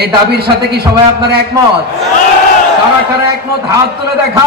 এই দাবির সাথে কি সবাই আপনারা একমত তারা একমত হাত তুলে দেখা